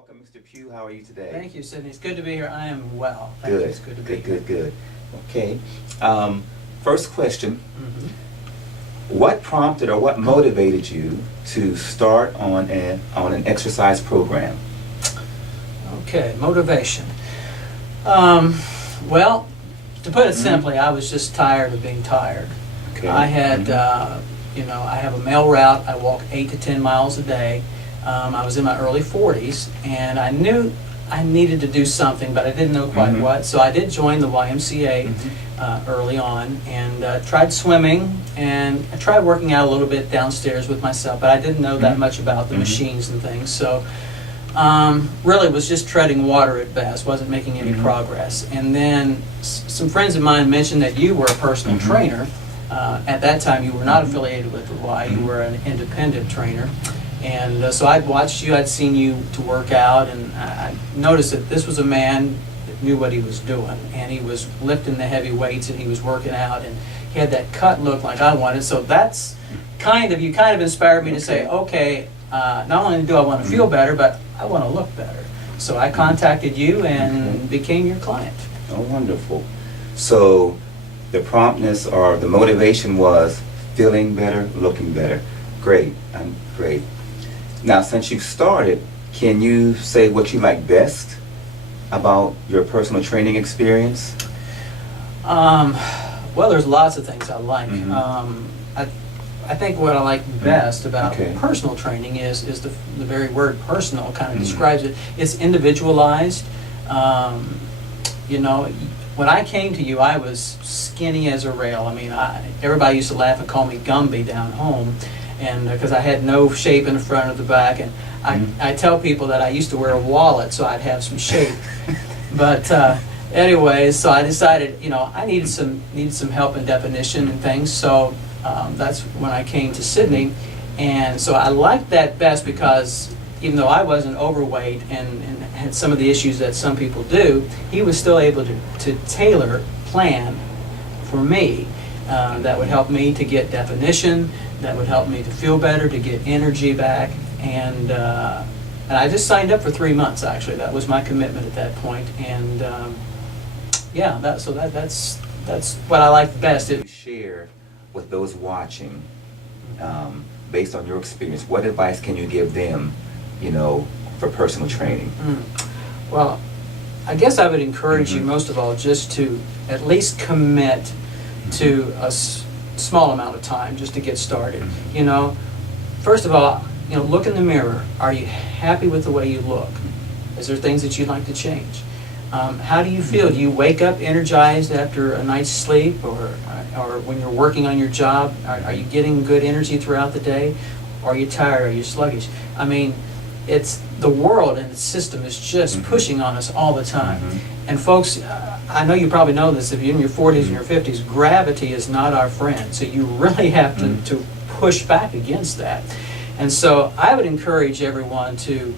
Welcome, Mr. Pugh. How are you today? Thank you, Sydney. It's good to be here. I am well. Thank Good. you. It's good to be here. Good. Okay. First question. Mhm. What prompted or what motivated you to start on an exercise program? Okay, motivation. Well, to put it simply, I was just tired of being tired. Okay. I had, I have a mail route. I walk 8 to 10 miles a day. I was in my early 40s, and I knew I needed to do something, but I didn't know quite what. So I did join the YMCA early on, and tried swimming, and I tried working out a little bit downstairs with myself, but I didn't know that much about the machines and things. So really was just treading water at best, wasn't making any progress. And then some friends of mine mentioned that you were a personal trainer. At that time, you were not affiliated with the Y, you were an independent trainer. And so I'd watched you, I'd seen you to work out, and I noticed that this was a man that knew what he was doing, and he was lifting the heavy weights, and he was working out, and he had that cut look like I wanted. So that's you kind of inspired me to say, okay, not only do I want to feel better, but I want to look better. So I contacted you and became your client. Oh, wonderful. So the promptness or the motivation was feeling better, looking better. Great. Great. Now, since you've started, can you say what you like best about your personal training experience? Well, there's lots of things I like. I think what I like best about personal training is the very word personal kind of describes it. It's individualized. When I came to you, I was skinny as a rail. I mean, everybody used to laugh and call me Gumby down home, and because I had no shape in the front or the back. And I tell people that I used to wear a wallet so I'd have some shape. But anyways, so I decided, I needed some help in definition and things. So that's when I came to Sydney, and so I liked that best because even though I wasn't overweight and had some of the issues that some people do, he was still able to tailor plan for me that would help me to get definition, that would help me to feel better, to get energy back, and I just signed up for 3 months. Actually, that was my commitment at that point, and that's what I like best. Share with those watching, based on your experience, what advice can you give them, for personal training? Well, I guess I would encourage you most of all just to at least commit to a small amount of time just to get started. First of all, look in the mirror. Are you happy with the way you look? Is there things that you'd like to change? How do you feel? Do you wake up energized after a night's sleep, or when you're working on your job? Are you getting good energy throughout the day? Or are you tired? Are you sluggish? I mean, it's the world and its system is just pushing on us all the time. And folks, I know you probably know this, if you're in your 40s and your 50s, gravity is not our friend. So you really have to push back against that. And so I would encourage everyone to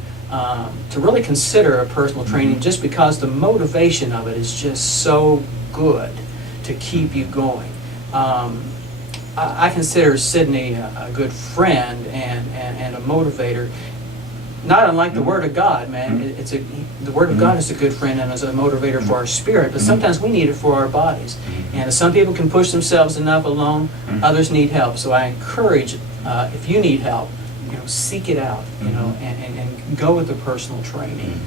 really consider a personal training, just because the motivation of it is just so good to keep you going. I consider Sydney a good friend and a motivator. Not unlike the Word of God, man. The Word of God is a good friend and is a motivator for our spirit, but sometimes we need it for our bodies. And some people can push themselves enough alone, others need help. So I encourage, if you need help, seek it out, and go with the personal training.